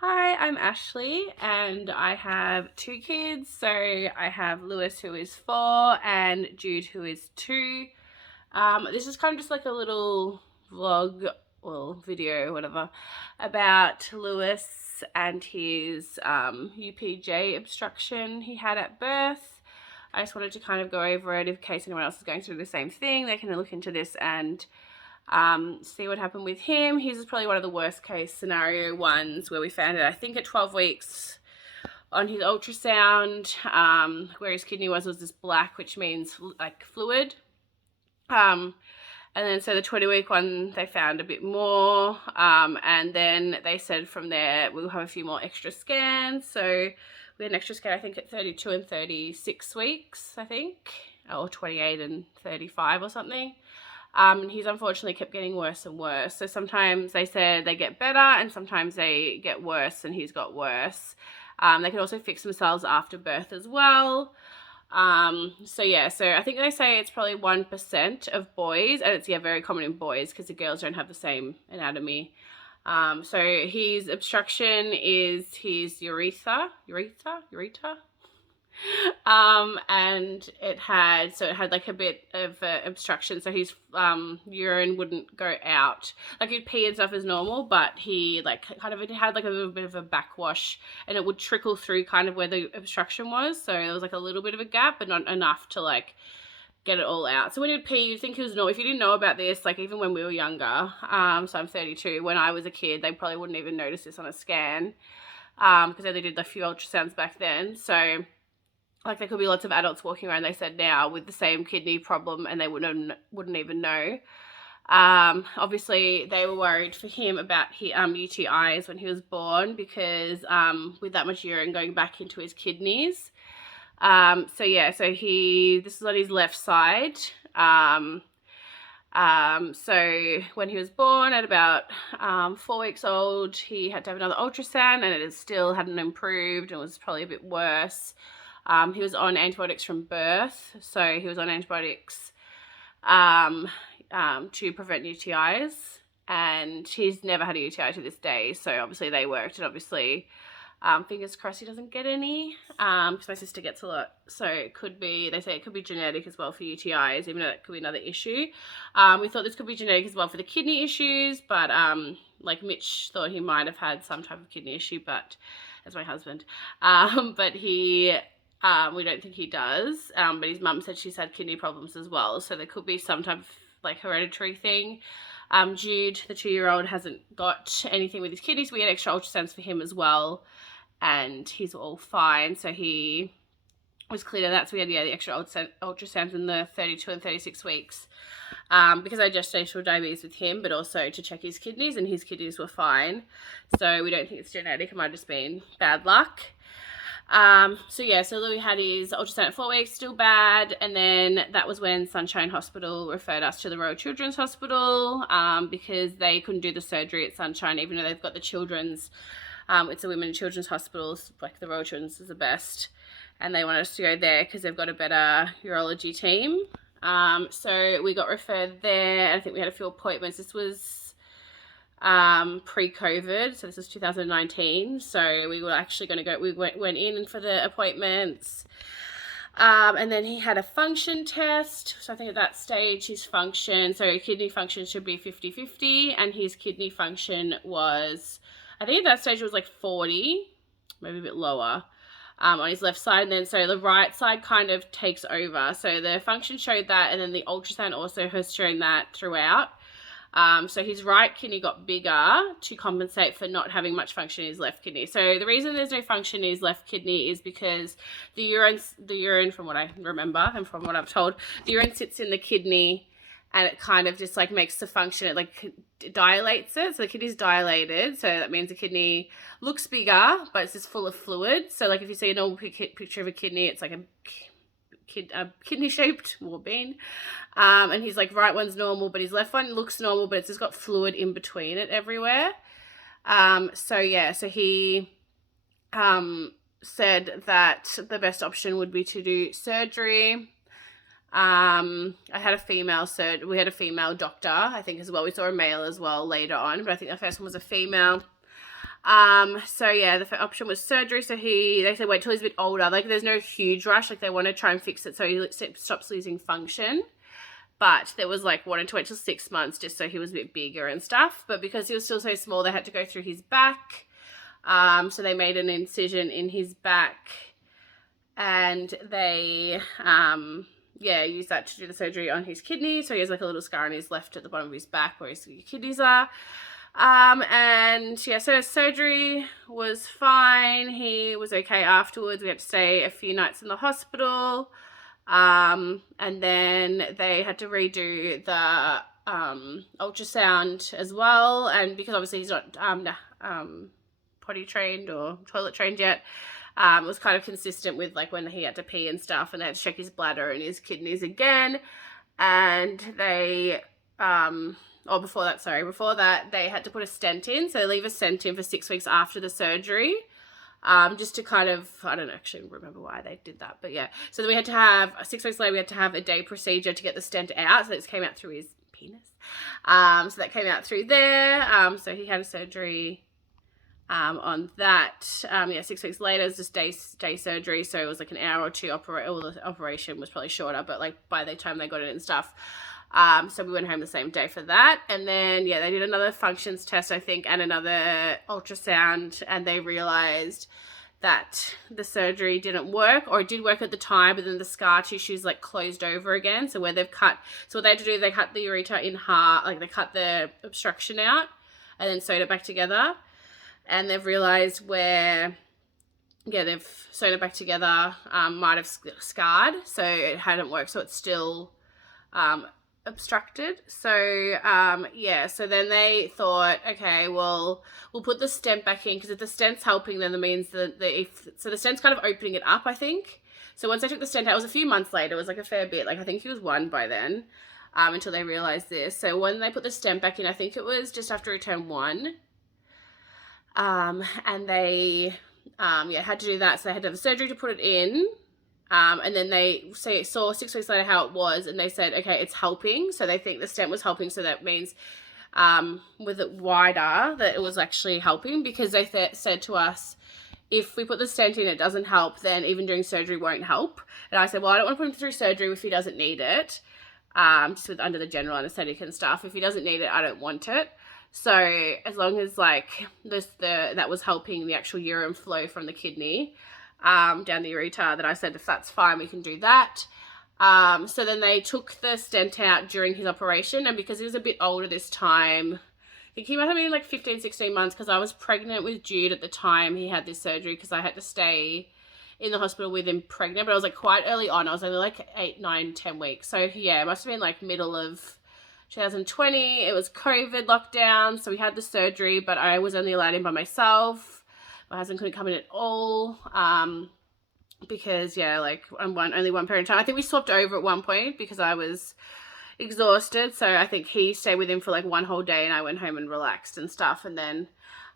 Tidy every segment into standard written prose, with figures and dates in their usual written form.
Hi, I'm Ashley and I have two kids. So I have Lewis, who is 4, and Jude, who is 2. This is kind of just like a little vlog, well, video, whatever, about Lewis and his UPJ obstruction he had at birth. I just wanted to kind of go over it in case anyone else is going through the same thing. They can look into this and see what happened with him. His is probably one of the worst case scenario ones where we found it, I think, at 12 weeks on his ultrasound. Where his kidney was this black, which means like fluid. And then so the 20-week one, they found a bit more. And then they said from there, we'll have a few more extra scans. So we had an extra scan, I think, at 32 and 36 weeks, I think, or 28 and 35 or something. And he's unfortunately kept getting worse and worse. So sometimes they said they get better and sometimes they get worse, and he's got worse. They can also fix themselves after birth as well. So I think they say it's probably 1% of boys, and it's very common in boys because the girls don't have the same anatomy. So his obstruction is his urethra. And it had like a bit of obstruction, so his urine wouldn't go out. Like, he'd pee and stuff as normal, but he it had like a little bit of a backwash, and it would trickle through kind of where the obstruction was. So there was like a little bit of a gap, but not enough to like get it all out. So when he'd pee, you'd think he was normal. If you didn't know about this, like even when we were younger, so I'm 32, when I was a kid, they probably wouldn't even notice this on a scan, because they did a few ultrasounds back then. So like, there could be lots of adults walking around, they said, now with the same kidney problem, and they wouldn't even know. Obviously, they were worried for him about UTIs when he was born, because with that much urine going back into his kidneys. So this is on his left side. So when he was born at about 4 weeks old, he had to have another ultrasound, and it still hadn't improved and was probably a bit worse. He was on antibiotics from birth, so he was on antibiotics to prevent UTIs, and he's never had a UTI to this day, so obviously they worked, and obviously fingers crossed he doesn't get any, because my sister gets a lot, so they say it could be genetic as well for UTIs, even though it could be another issue. We thought this could be genetic as well for the kidney issues, but like Mitch thought he might have had some type of kidney issue, but as my husband, but we don't think he does, but his mum said she's had kidney problems as well, so there could be some type of like hereditary thing. Jude, the 2-year-old, hasn't got anything with his kidneys. We had extra ultrasounds for him as well, and he's all fine, so he was clear of that. So we had the extra ultrasounds in the 32 and 36 weeks, because I had gestational diabetes with him, but also to check his kidneys, and his kidneys were fine, so we don't think it's genetic. It might have just been bad luck. So Louis had his ultrasound at 4 weeks, still bad, and then that was when Sunshine Hospital referred us to the Royal Children's Hospital, because they couldn't do the surgery at Sunshine, even though they've got the children's, it's a women and children's hospital, like the Royal Children's is the best, and they wanted us to go there because they've got a better urology team. So we got referred there. I think we had a few appointments. This was pre-COVID, so this was 2019, so we were actually going to go, we went in for the appointments, and then he had a function test. So I think at that stage his function, so kidney function should be 50-50, and his kidney function was, I think at that stage it was like 40, maybe a bit lower, on his left side, and then so the right side kind of takes over. So the function showed that, and then the ultrasound also has shown that throughout. So his right kidney got bigger to compensate for not having much function in his left kidney. So the reason there's no function in his left kidney is because the urine, from what I remember and from what I've told, the urine sits in the kidney, and it kind of just like makes the function, it like dilates it. So the kidney's dilated, so that means the kidney looks bigger, but it's just full of fluid. So like if you see a normal picture of a kidney, it's like a kidney-shaped bean, and his like right one's normal, but his left one looks normal, but it's just got fluid in between it everywhere. So he said that the best option would be to do surgery. I had a female we had a female doctor, I think, as well. We saw a male as well later on, but I think the first one was a female. So yeah, the option was surgery. So they said wait till he's a bit older. Like there's no huge rush. Like they want to try and fix it so he stops losing function. But there was like wanted to wait till 6 months just so he was a bit bigger and stuff. But because he was still so small, they had to go through his back. So they made an incision in his back, and they used that to do the surgery on his kidney. So he has like a little scar on his left at the bottom of his back where his kidneys are. So surgery was fine. He was okay afterwards. We had to stay a few nights in the hospital. And then they had to redo the ultrasound as well. And because obviously he's not potty trained or toilet trained yet, it was kind of consistent with like when he had to pee and stuff, and they had to check his bladder and his kidneys again. And they before that they had to put a stent in. So they leave a stent in for 6 weeks after the surgery. Just to kind of, I don't actually remember why they did that, but yeah. So then we had to have, 6 weeks later, we had to have a day procedure to get the stent out. So this came out through his penis. So that came out through there. So he had a surgery on that. 6 weeks later, it was just day surgery. So it was like an hour or two the operation was probably shorter, but like by the time they got it and stuff. So we went home the same day for that. And then, they did another functions test, I think, and another ultrasound, and they realized that the surgery didn't work, or it did work at the time, but then the scar tissue's like closed over again. So where they've cut, so what they had to do, they cut the ureter in half, like they cut the obstruction out and then sewed it back together. And they've realized where, they've sewn it back together, might have scarred. So it hadn't worked. So it's still, obstructed. So so then they thought, okay, well, we'll put the stent back in, because if the stent's helping, then that means that the stent's kind of opening it up, I think. So once I took the stent out, it was a few months later, it was like a fair bit, like I think he was 1 by then, until they realized this. So when they put the stent back in, I think it was just after he turned 1, and they had to do that. So they had to have a surgery to put it in. And then they saw 6 weeks later how it was, and they said, okay, it's helping. So they think the stent was helping. So that means with it wider, that it was actually helping, because they said to us, if we put the stent in, it doesn't help, then even doing surgery won't help. And I said, well, I don't want to put him through surgery if he doesn't need it, just under the general anesthetic and stuff. If he doesn't need it, I don't want it. So as long as like that was helping the actual urine flow from the kidney down the ureter, that I said, if that's fine, we can do that. So then they took the stent out during his operation, and because he was a bit older this time, I think he might have been like 15, 16 months, because I was pregnant with Jude at the time he had this surgery, because I had to stay in the hospital with him pregnant, but I was like quite early on. I was only like 8, 9, 10 weeks. So yeah, it must have been like middle of 2020. It was COVID lockdown, so we had the surgery, but I was only allowed in by myself. My husband couldn't come in at all, because only one parent time. I think we swapped over at one point because I was exhausted. So I think he stayed with him for like one whole day, and I went home and relaxed and stuff. And then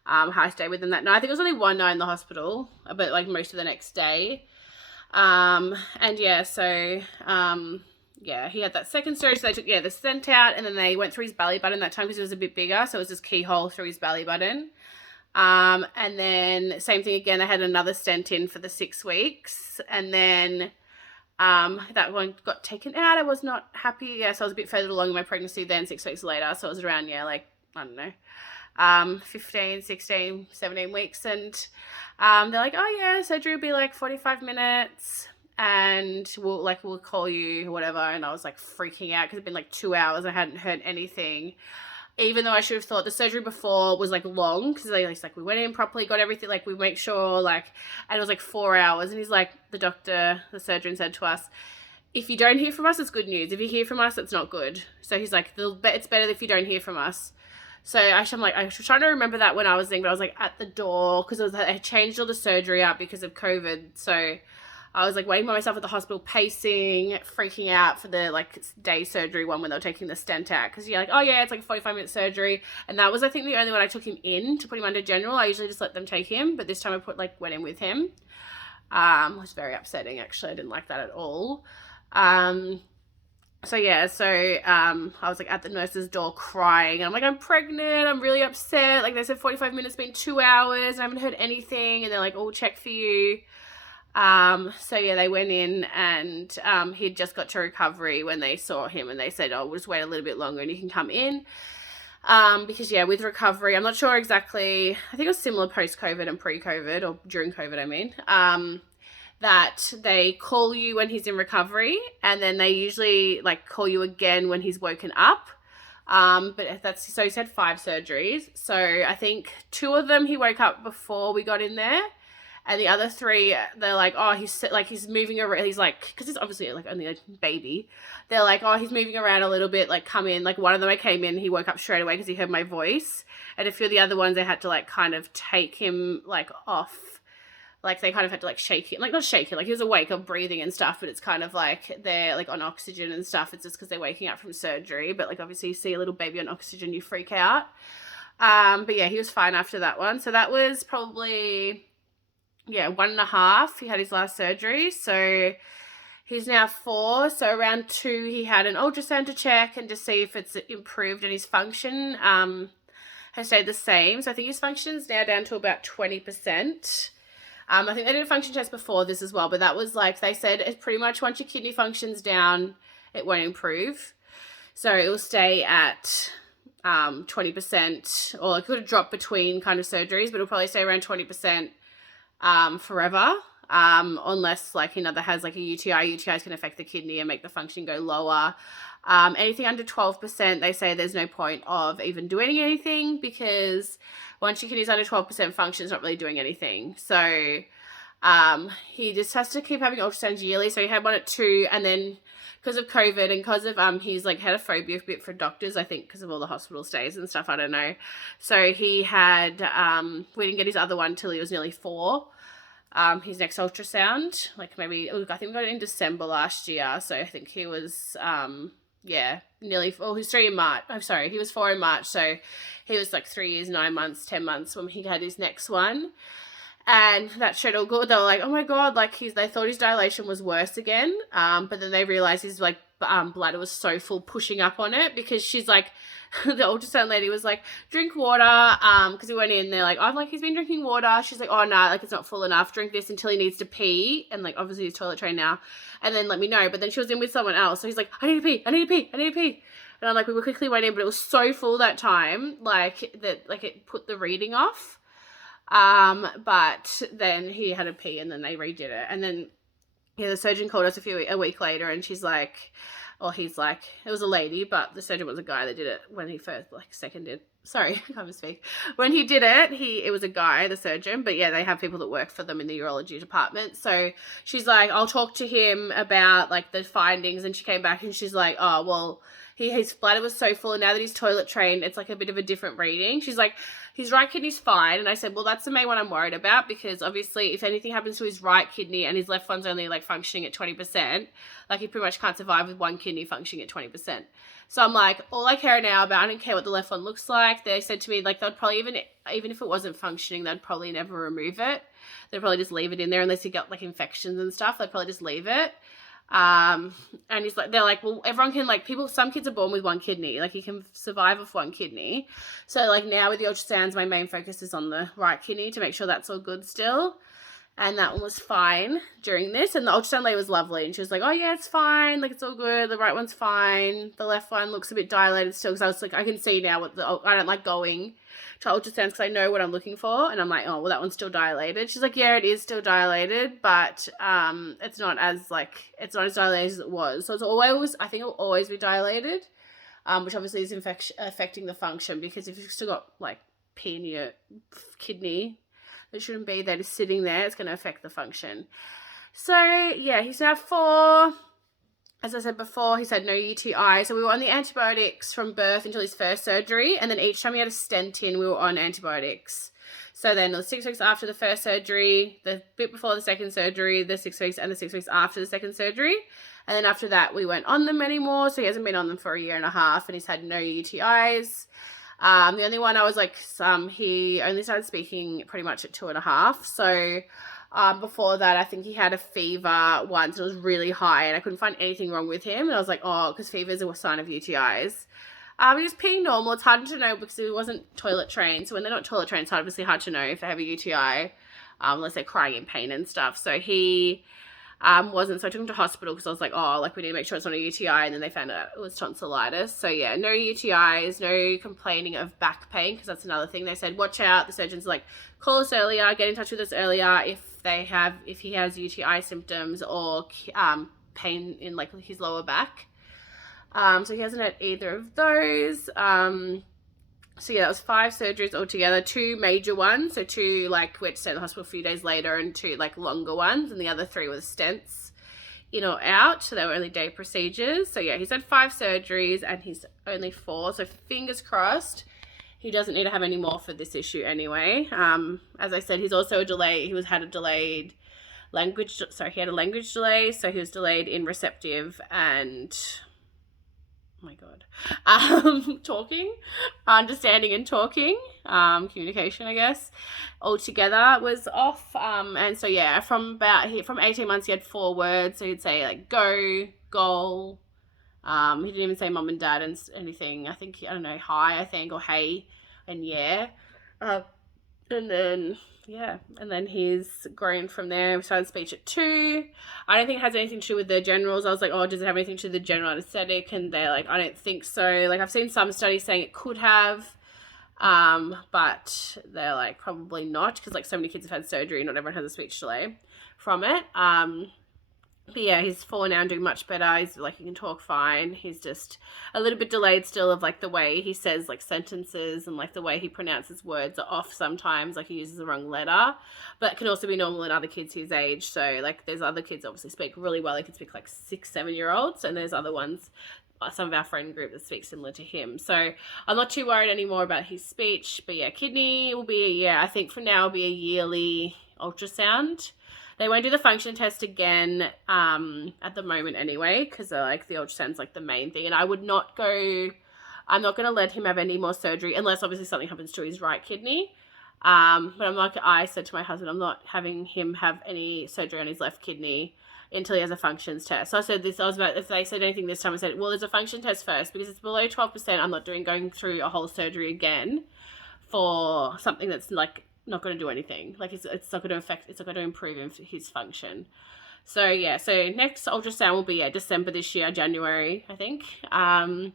I stayed with him that night. I think it was only one night in the hospital, but like most of the next day. He had that second surgery. So they took the stent out, and then they went through his belly button that time because it was a bit bigger. So it was this keyhole through his belly button. And then same thing again, I had another stent in for the 6 weeks, and then that one got taken out. I was not happy. So I was a bit further along in my pregnancy then, 6 weeks later. So it was around, 15, 16, 17 weeks. And they're like, oh yeah, surgery will be like 45 minutes and we'll call you or whatever. And I was like freaking out because it'd been like 2 hours. I hadn't heard anything. Even though I should have thought the surgery before was like long, because they we went in properly, got everything, like we make sure, like, and it was like 4 hours. And he's like, the surgeon said to us, if you don't hear from us, it's good news. If you hear from us, it's not good. So he's like, it's better if you don't hear from us. So actually, I was trying to remember that when I was in, but I was like at the door because I had changed all the surgery out because of COVID. So I was like waiting by myself at the hospital, pacing, freaking out for the like day surgery one when they were taking the stent out. Because you're like, oh yeah, it's like a 45-minute surgery. And that was, I think, the only one I took him in to put him under general. I usually just let them take him. But this time I went in with him. It was very upsetting, actually. I didn't like that at all. So yeah, I was like at the nurse's door crying. I'm like, I'm pregnant. I'm really upset. Like they said 45 minutes, been 2 hours. I haven't heard anything. And they're like, we'll check for you. So yeah, they went in and he'd just got to recovery when they saw him, and they said, oh, we'll just wait a little bit longer and you can come in. Because yeah, with recovery, I'm not sure exactly. I think it was similar post-COVID and pre-COVID, or during COVID, I mean. That they call you when he's in recovery, and then they usually like call you again when he's woken up. But that's, so he's had 5 surgeries. So I think 2 of them he woke up before we got in there, and the other 3 they're like, oh, he's moving around. He's like, because he's obviously like only a baby. They're like, oh, he's moving around a little bit. Like, come in. Like one of them, I came in, he woke up straight away because he heard my voice, and a few of the other ones, they had to like kind of take him like off. Like they kind of had to like shake him, like not shake him, like he was awake or breathing and stuff, but it's kind of like they're like on oxygen and stuff. It's just because they're waking up from surgery. But like obviously you see a little baby on oxygen, you freak out. But yeah, he was fine after that one. So that was probably, 1.5. He had his last surgery. So he's now 4. So around 2, he had an ultrasound to check and to see if it's improved, and his function has stayed the same. So I think his function is now down to about 20%. I think they did a function test before this as well, but that was like, they said it's pretty much once your kidney function's down, it won't improve. So it will stay at 20%, or it could have dropped between kind of surgeries, but it'll probably stay around 20% forever. Unless like another has like a UTI. UTIs can affect the kidney and make the function go lower. Anything under 12%, they say there's no point of even doing anything, because once your kidney's under 12% function, it's not really doing anything. So he just has to keep having ultrasounds yearly. So he had one at 2, and then because of COVID and because of he's like had a phobia a bit for doctors, I think because of all the hospital stays and stuff, I don't know. So he had we didn't get his other one till he was nearly 4. His next ultrasound, like maybe, I think we got it in December last year. So I think he was nearly, he was 3 in March. I'm sorry, he was 4 in March. So he was like 3 years, 9 months, 10 months when he had his next one. And that showed all good. They were like, oh my God, like they thought his dilation was worse again. But then they realized his like bladder was so full, pushing up on it, because she's like, the ultrasound lady was like, drink water. Because he went in, they're like, oh, like he's been drinking water. She's like, oh, no, like it's not full enough. Drink this until he needs to pee. And like, obviously he's toilet trained now. And then let me know. But then she was in with someone else. So he's like, I need to pee. I need to pee. I need to pee. And I'm like, we quickly went in, but it was so full that time, like that, like it put the reading off. But then he had a pee, and then they redid it. And then, the surgeon called us a week later, and she's like, he's like, it was a lady, but the surgeon was a guy that did it when he first, sorry, I can't even speak. When he did it, it was a guy, the surgeon, but yeah, they have people that work for them in the urology department. So she's like, I'll talk to him about like the findings. And she came back and she's like, oh, well, his bladder was so full, and now that he's toilet trained, it's like a bit of a different reading. She's like, his right kidney's fine. And I said, well, that's the main one I'm worried about, because obviously if anything happens to his right kidney and his left one's only like functioning at 20%, like he pretty much can't survive with one kidney functioning at 20%. So I'm like, all I care now about, I don't care what the left one looks like. They said to me, like, they'd probably, even if it wasn't functioning, they'd probably never remove it. They'd probably just leave it in there unless you got like infections and stuff. They'd probably just leave it. And he's like, they're like, well, everyone can, like, some kids are born with one kidney, like you can survive with one kidney. So like now with the ultrasounds, my main focus is on the right kidney to make sure that's all good still. And that one was fine during this. And the ultrasound lady was lovely. And she was like, oh yeah, it's fine. Like it's all good. The right one's fine. The left one looks a bit dilated still. Cause I was like, I can see now I don't like going to ultrasounds because I know what I'm looking for. And I'm like, oh, well, that one's still dilated. She's like, yeah, it is still dilated, but it's not as dilated as it was. So I think it'll always be dilated, which obviously is affecting the function, because if you've still got like pee in your kidney, it shouldn't be there, just sitting there, it's going to affect the function. So yeah, he's now 4. As I said before, he's had no UTI. So we were on the antibiotics from birth until his first surgery. And then each time he had a stent in, we were on antibiotics. So then the 6 weeks after the first surgery, the bit before the second surgery, the 6 weeks, and the 6 weeks after the second surgery. And then after that, we weren't on them anymore. So he hasn't been on them for a year and a half, and he's had no UTIs. The only one I was like, he only started speaking pretty much at 2.5. So Before that, I think he had a fever once. It was really high and I couldn't find anything wrong with him. And I was like, oh, because fever is a sign of UTIs. He was peeing normal. It's hard to know because he wasn't toilet trained. So when they're not toilet trained, it's obviously hard to know if they have a UTI, unless they're crying in pain and stuff. So he wasn't. So I took him to hospital because I was like, oh, like we need to make sure it's not a UTI. And then they found out it was tonsillitis. So yeah, no UTIs, no complaining of back pain, because that's another thing. They said, watch out. The surgeon's like, call us earlier, get in touch with us earlier if he has UTI symptoms or pain in like his lower back. So he hasn't had either of those. So yeah, that was 5 surgeries altogether, 2 major ones, so 2 like we had to stay in the hospital a few days later, and 2 like longer ones, and the other 3 were stents in or out, so they were only day procedures. So yeah, he's had 5 surgeries and he's only 4, so fingers crossed he doesn't need to have any more for this issue anyway. As I said, he's also he had a delayed language, he had a language delay, so he was delayed in receptive and oh my God, talking, understanding and talking, communication, I guess, altogether was off. And so, yeah, from 18 months, he had 4 words. So he'd say like, go, goal. He didn't even say mom and dad and anything. I think, I don't know, hi, I think, or hey, and yeah. And then, yeah, and then he's grown from there. We started speech at 2. I don't think it has anything to do with the generals. I was like, oh, does it have anything to do with the general anesthetic? And they're like, I don't think so. Like, I've seen some studies saying it could have, but they're like, probably not, because like so many kids have had surgery, not everyone has a speech delay from it. But yeah, he's 4 now and doing much better. He's like, he can talk fine. He's just a little bit delayed still of like the way he says like sentences, and like the way he pronounces words are off sometimes. Like he uses the wrong letter, but it can also be normal in other kids his age. So like there's other kids obviously speak really well. They can speak like 6-7 year olds, and there's other ones, some of our friend group that speak similar to him. So I'm not too worried anymore about his speech. But yeah, kidney will be, I think for now will be a yearly ultrasound. They won't do the function test again at the moment anyway, because like the ultrasound's like the main thing. And I'm not going to let him have any more surgery unless obviously something happens to his right kidney. But I said to my husband, I'm not having him have any surgery on his left kidney until he has a functions test. So I said this, if they said anything this time, I said, well, there's a function test first, because it's below 12%. I'm not going through a whole surgery again for something that's like not going to do anything. Like it's not going to affect, it's not going to improve his function. So yeah, so next ultrasound will be December this year, January, I think. I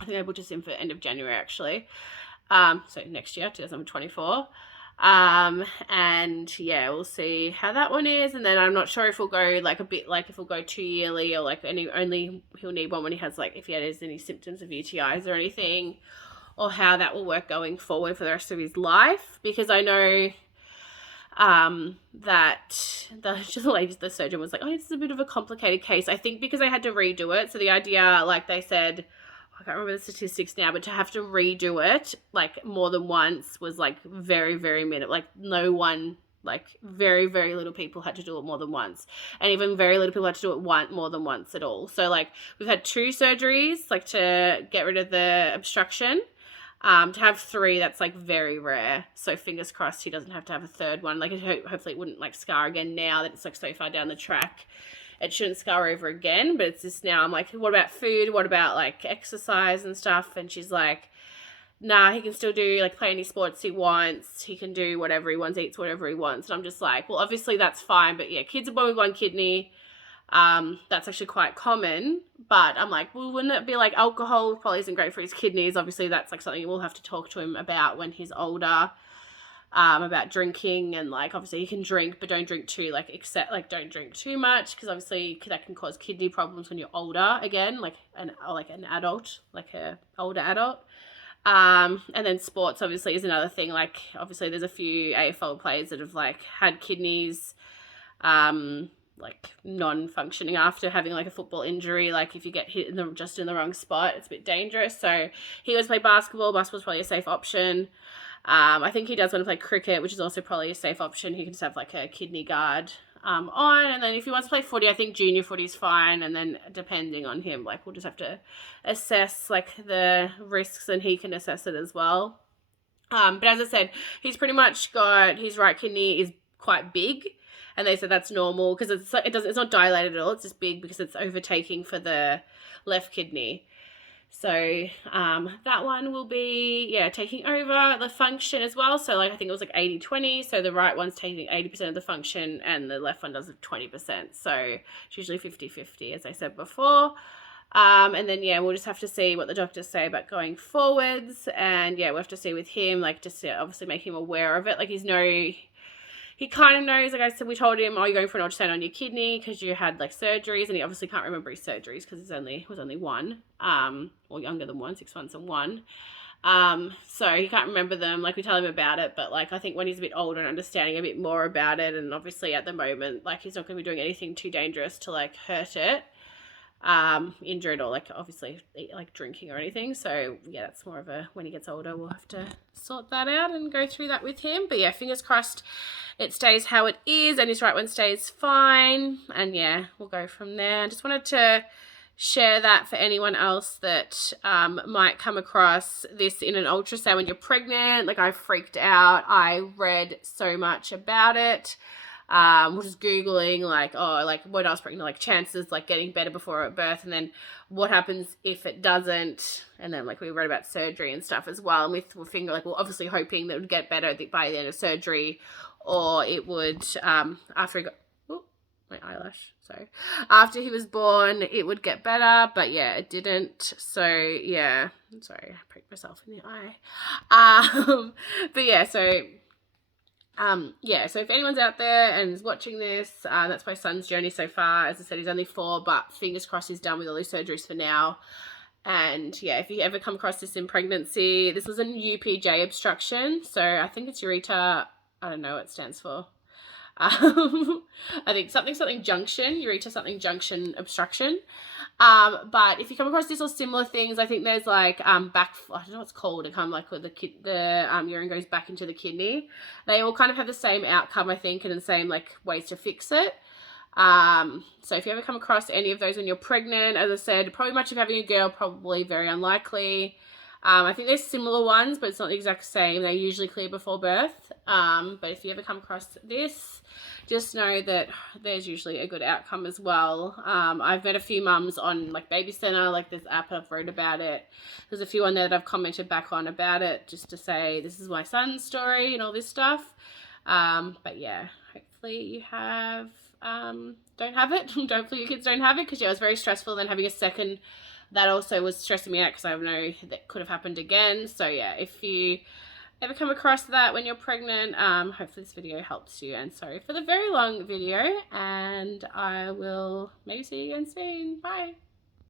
think they put us in for end of January actually. So next year, 2024. And yeah, we'll see how that one is. And then I'm not sure if we'll go like a bit, like if we'll go 2 yearly, or like only he'll need one when he has like, if he has any symptoms of UTIs or anything, or how that will work going forward for the rest of his life. Because I know that the surgeon was like, oh, this is a bit of a complicated case. I think because I had to redo it. So the idea, like they said, I can't remember the statistics now, but to have to redo it like more than once was like very, very minimal. Like no one, like very, very little people had to do it more than once. And even very little people had to do it more than once at all. So like we've had 2 surgeries, like to get rid of the obstruction. To have 3, that's like very rare. So fingers crossed he doesn't have to have a 3rd one. Like hopefully it wouldn't like scar again now that it's like so far down the track. It shouldn't scar over again, but it's just now I'm like, what about food? What about like exercise and stuff? And she's like, nah, he can still do like play any sports he wants. He can do whatever he wants, eats whatever he wants. And I'm just like, well, obviously that's fine. But yeah, kids are born with 1 kidney. That's actually quite common, but I'm like, well, wouldn't it be like alcohol probably isn't great for his kidneys? Obviously that's like something we'll have to talk to him about when he's older, about drinking, and like, obviously he can drink, but don't drink too, like, don't drink too much, because obviously that can cause kidney problems when you're older again, like an adult, like a older adult. And then sports obviously is another thing. Like obviously there's a few AFL players that have like had kidneys, like non-functioning after having like a football injury. Like if you get hit just in the wrong spot, it's a bit dangerous. So he goes play basketball. Basketball's probably a safe option. I think he does want to play cricket, which is also probably a safe option. He can just have like a kidney guard on. And then if he wants to play footy, I think junior footy is fine. And then depending on him, like we'll just have to assess like the risks, and he can assess it as well. But as I said, he's pretty much got his right kidney is quite big. and they said that's normal because it's not dilated at all. It's just big because it's overtaking for the left kidney. So that one will be, yeah, taking over the function as well. So like I think it was like 80-20. So the right one's taking 80% of the function and the left one does 20%. So it's usually 50-50, as I said before. And then, yeah, we'll just have to see what the doctors say about going forwards. And yeah, we'll have to see with him, like just obviously make him aware of it. Like he kind of knows, like I said, we told him, oh, you're going for an ultrasound on your kidney because you had like surgeries, and he obviously can't remember his surgeries because it was only one, or younger than one, 6 months and one. So he can't remember them. Like we tell him about it, but like I think when he's a bit older and understanding a bit more about it, and obviously at the moment, like he's not going to be doing anything too dangerous to like hurt it, injured, or like obviously like drinking or anything. So yeah, that's more of a, when he gets older, we'll have to sort that out and go through that with him. But yeah, fingers crossed it stays how it is and his right one stays fine, and yeah, we'll go from there. I just wanted to share that for anyone else that might come across this in an ultrasound when you're pregnant. Like I freaked out. I read so much about it. Was just Googling like, oh, like when I was pregnant, like chances like getting better before birth, and then what happens if it doesn't, and then like we read about surgery and stuff as well, and we're obviously hoping that it would get better by the end of surgery, or it would after he got, oh, my eyelash, sorry, after he was born it would get better, but yeah, it didn't. So yeah, sorry, I pricked myself in the eye. But yeah, so so if anyone's out there and is watching this, that's my son's journey so far. As I said, he's only 4, but fingers crossed he's done with all these surgeries for now. And yeah, if you ever come across this in pregnancy, this was a UPJ obstruction. So I think it's ureter, I don't know what it stands for. I think something junction, ureter something junction obstruction. But if you come across this or similar things, I think there's like I don't know what it's called. It kind of like where the urine goes back into the kidney. They all kind of have the same outcome, I think, and the same like ways to fix it. So if you ever come across any of those when you're pregnant, as I said, probably much of having a girl, probably very unlikely. I think there's similar ones, but it's not the exact same. They usually clear before birth. But if you ever come across this, just know that there's usually a good outcome as well. I've met a few mums on like Baby Center, like this app, I've wrote about it. There's a few on there that I've commented back on about it, just to say this is my son's story and all this stuff. But yeah, hopefully you have, don't have it. Hopefully your kids don't have it, because yeah, it was very stressful. Then having a second, that also was stressing me out because I know that could have happened again. So yeah, if you ever come across that when you're pregnant, hopefully this video helps you. And sorry for the very long video, and I will maybe see you again soon. Bye.